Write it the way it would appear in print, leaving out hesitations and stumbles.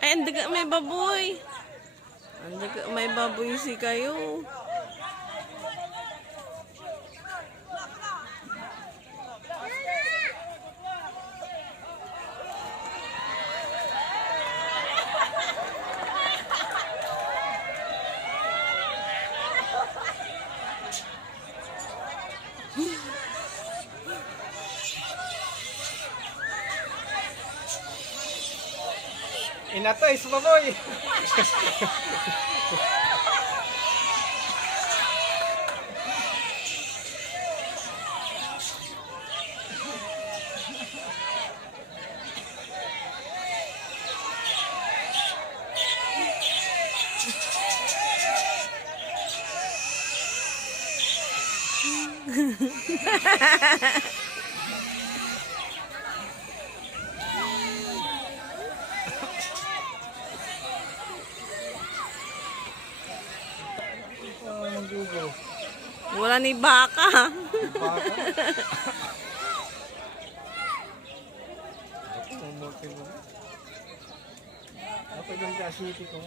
Ay, ang daga may baboy. Ang daga may baboy si kayo. Inatoy sa baboy. Wala ni baka. Apa yung kasi ko?